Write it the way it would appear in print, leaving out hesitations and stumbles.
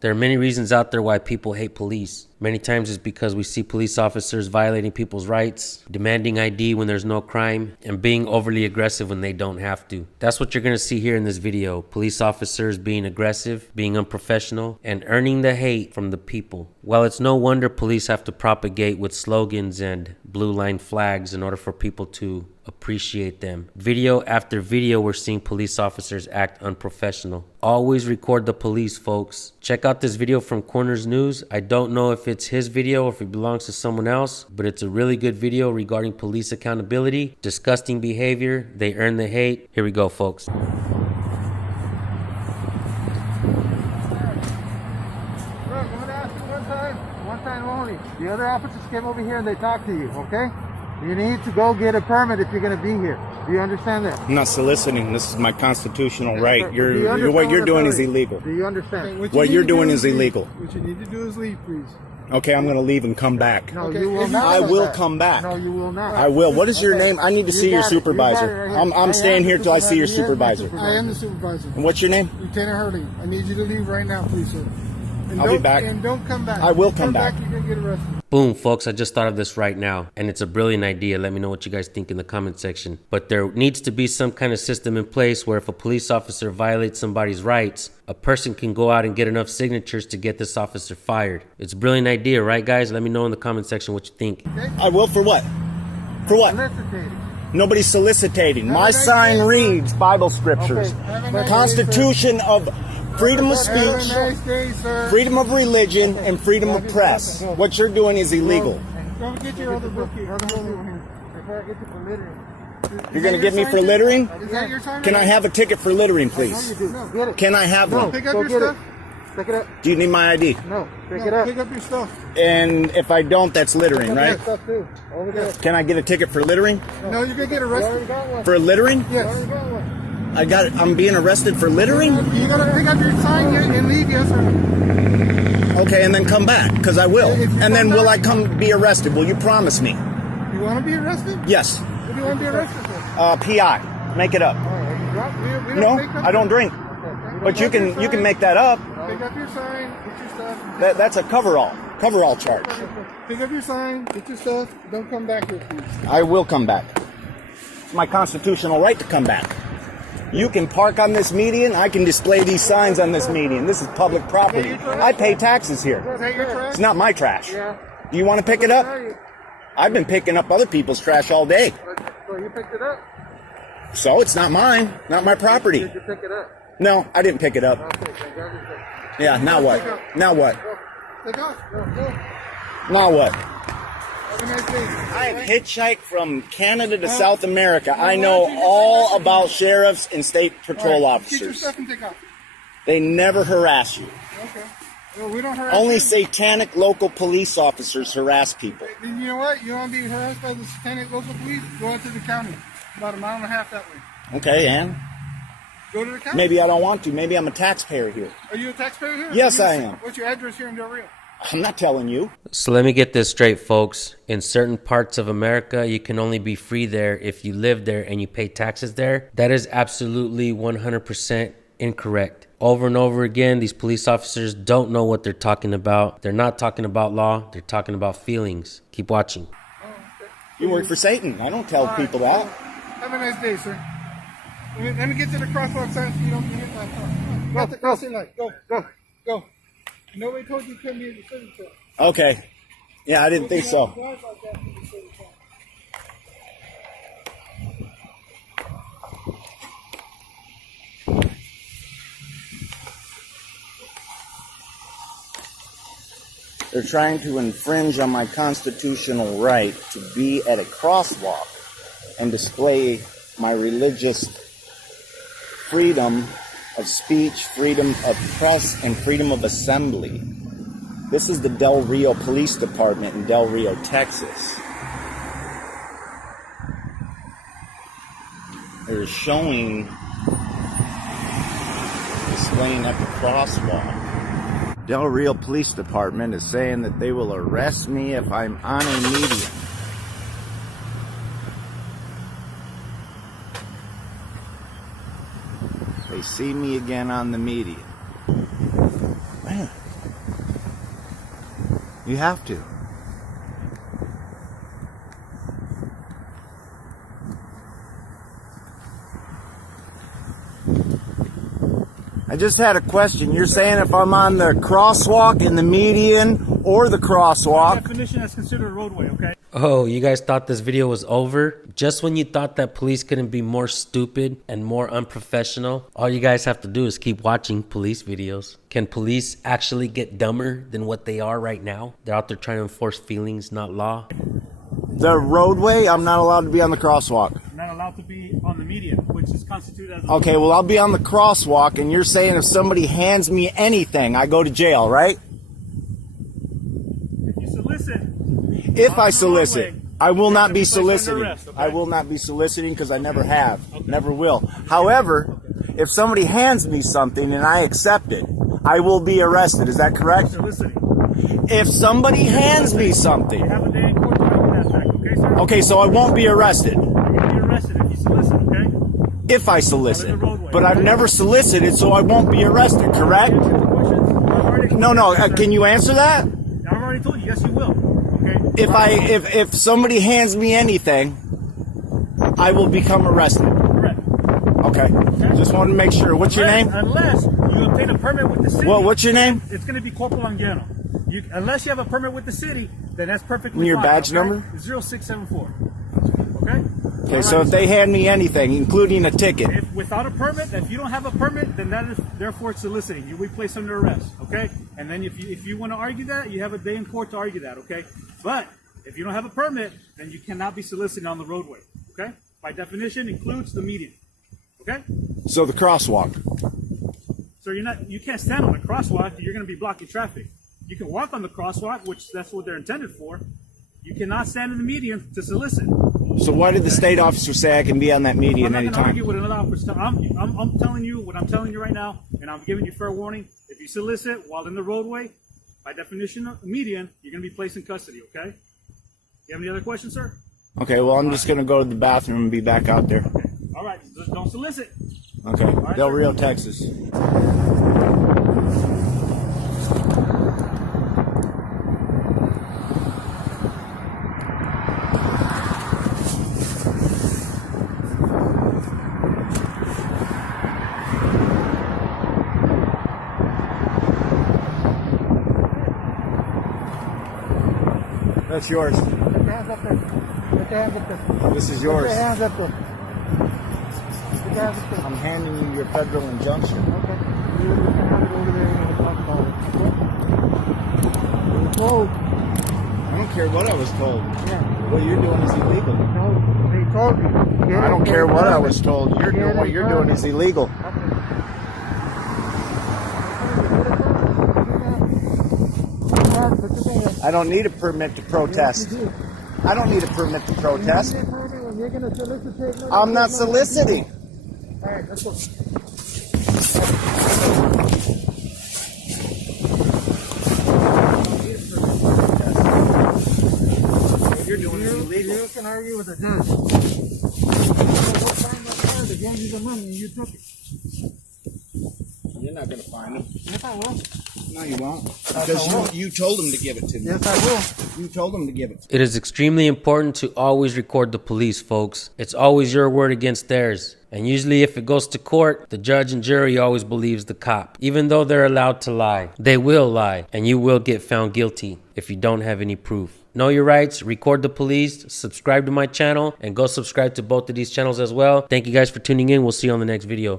There are many reasons out there why people hate police. Many times it's because we see police officers violating people's rights, demanding ID when there's no crime, and being overly aggressive when they don't have to. That's what you're gonna see here in this video. Police officers being aggressive, being unprofessional, and earning the hate from the people. Well, it's no wonder police have to propagate with slogans and blue line flags in order for people to appreciate them. Video after video, we're seeing police officers act unprofessional. Always record the police, folks. Check out this video from Corners News. I don't know if it's his video or if it belongs to someone else, but it's a really good video regarding police accountability, disgusting behavior. They earn the hate. Here we go, folks. Bro, I'm gonna ask you one time only. The other officers came over here and they talked to you, okay? You need to go get a permit if you're going to be here. Do you understand that? I'm not soliciting. This is my constitutional right. What you're doing is illegal. Do you understand? Okay, what you're doing is illegal. What you need to do is leave, please. Okay, I'm going to leave and come back. No, Okay, you will not. I will come back. No, you will not. I will. What is your name? I need to see your got it. You supervisor. got it right here. I'm staying here till I see your supervisor. I am the supervisor. And what's your name? Lieutenant Hurley. I need you to leave right now, please, sir. And I'll be back. And don't come back. I will If you come back. You're going to get arrested. Boom, folks, I just thought of this right now, and it's a brilliant idea. Let me know what you guys think in the comment section. But there needs to be some kind of system in place where if a police officer violates somebody's rights, a person can go out and get enough signatures to get this officer fired. It's a brilliant idea, right, guys? Let me know in the comment section what you think. Okay? I will for what? For what? Soliciting. Nobody's soliciting. Have a My nice sign day, reads Bible scriptures. Okay. Have a nice Constitution of freedom of Have a speech, nice day, sir. freedom of religion, and freedom of press. What you're doing is illegal. Go get your other book here. Before I get you for littering. You're going to get me for littering? Is that your sign? Can I have a ticket for littering, No, please? you do. Get it. Can I have No. one? Pick up Go your get stuff. it. Pick it up. Do you need my ID? No, pick No, it up. Pick up your stuff. And if I don't, that's littering, right? Pick up too. Over there. Can I get a ticket for littering? No, you're going to get You already arrested. got one. For littering? You Yes. already got one. I got it. I'm being arrested for littering? You got to pick up your sign and leave, yes, sir. Okay, and then come back, because I will. If you And then come will back- I come be arrested? Will you promise me? You want to be arrested? Yes. What do you want to be arrested for? PI. Make it up. All right, you drop me. We don't No, make up I don't drink. But you can make that up. Pick up your sign, get your stuff. That's a coverall charge. Pick up your sign, get your stuff. Don't come back here, please. I will come back. It's my constitutional right to come back. You can park on this median. I can display these signs on this median. This is public property. I pay taxes here. Is that your trash? It's not my trash. Yeah. Do you want to pick it up? I've been picking up other people's trash all day. So you picked it up? So it's not mine. Not my property. Did you pick it up? No, I didn't pick it up. Okay, so grab it. Yeah, now what? Now what? Take off. Now what? Have a nice day. I have hitchhiked from Canada to South America. I know all about sheriffs and state patrol Get your officers. stuff and take off. They never harass you. Okay. Well, we don't harass Only you. satanic local police officers harass people. Then you know what? You want to be harassed by the satanic local police? Go out to the county. About a mile and a half that way. Okay, and Go to the county. maybe I don't want to. Maybe I'm a taxpayer here. Are you a taxpayer here? Yes, I am. What's your address here in Del Rio? I'm not telling you. So let me get this straight, folks. In certain parts of America, you can only be free there if you live there and you pay taxes there. That is absolutely 100% incorrect. Over and over again, these police officers don't know what they're talking about. They're not talking about law. They're talking about feelings. Keep watching. You work for Satan. I don't tell people that. Have a nice day, sir. Let me get to the crosswalk sign so you don't get hit by a car. Go at the crossing light. Go. Go. Nobody told you couldn't be in the city truck. Okay. Yeah, I didn't think so. Drive like that in the city truck. They're trying to infringe on my constitutional right to be at a crosswalk and display my religious freedom of speech, freedom of press, and freedom of assembly. This is the Del Rio Police Department in Del Rio, Texas. They're showing, displaying at the crosswalk. Del Rio Police Department is saying that they will arrest me if I'm on a median. They see me again on the median. Man, You have to. I just had a question. You're saying if I'm on the crosswalk, in the median, or the crosswalk. Definition is considered a roadway, okay? Oh, you guys thought this video was over? Just when you thought that police couldn't be more stupid and more unprofessional, all you guys have to do is keep watching police videos. Can police actually get dumber than what they are right now? They're out there trying to enforce feelings, not law. The roadway, I'm not allowed to be on the crosswalk. I'm not allowed to be on the median, which is constituted as a Okay, well, I'll be on the crosswalk, and you're saying if somebody hands me anything, I go to jail, right? If you solicit. If I solicit. roadway, I will not be placed under soliciting. arrest, okay? I will not be soliciting because I never have. Never will. However, if somebody hands me something and I accept it, I will be arrested. Is that correct? Soliciting. If somebody hands me something. You have a day in court to argue that fact, okay, sir? Okay, so I won't be arrested You're going to be arrested if you solicit, okay? if I solicit. But I've never solicited, so I won't be arrested, correct? No. Can you answer that? I've already told you, yes, you will. Okay. If somebody hands me anything, I will become arrested. Correct. Okay. Just wanted to make sure. What's your name? Unless you obtain a permit with the city. What's your name? It's going to be Corporal Anguiano. Unless you have a permit with the city, then that's perfectly And your fine, badge okay? number? 0674. Okay? Okay, so if they hand me anything, including a ticket. If without a permit, if you don't have a permit, then that is therefore soliciting. You will be placed under arrest, okay? And then if you want to argue that, you have a day in court to argue that, okay? But if you don't have a permit, then you cannot be soliciting on the roadway, okay? By definition, includes the median, okay? So the crosswalk. So you can't stand on the crosswalk. You're going to be blocking traffic. You can walk on the crosswalk, which that's what they're intended for. You cannot stand in the median to solicit. So why did the state officer say I can be on that median I'm not going to argue anytime? with another officer. I'm telling you what I'm telling you right now, and I'm giving you fair warning. If you solicit while in the roadway, by definition of median, you're going to be placed in custody, okay? You have any other questions, sir? Okay, well, I'm just going to go to the bathroom and be back out there. Okay. All right. Just don't solicit. Okay. right, Del sir. Rio, Texas. That's yours. Put your hands up there. Put your hands up there. This is Put yours. your hands up there. Put your hands up there. I'm handing you your federal injunction. Okay. You can have it over there and talk about it. Okay? You're told. I don't care what I was told. Yeah. What you're doing is illegal. No, they told you. Get I don't it, care get what it I done. was told. You're Get doing what it you're doing done. is illegal. Okay. Put your hands. I don't need a permit to protest. Yes, you do. I don't need a permit to protest. You need a permit when you're gonna solicit. I'm not soliciting. All right, let's go. What you're doing is illegal. You can argue with the judge. Go find my car. They gave you the money and you took it. You're not going to find them. Yes, I will. No, you won't. Yes, I Because will. you told them to give it to me. Yes, I will. You told them to give it to me. It is extremely important to always record the police, folks. It's always your word against theirs. And usually if it goes to court, the judge and jury always believes the cop. Even though they're allowed to lie, they will lie, and you will get found guilty if you don't have any proof. Know your rights, record the police, subscribe to my channel, and go subscribe to both of these channels as well. Thank you guys for tuning in. We'll see you on the next video.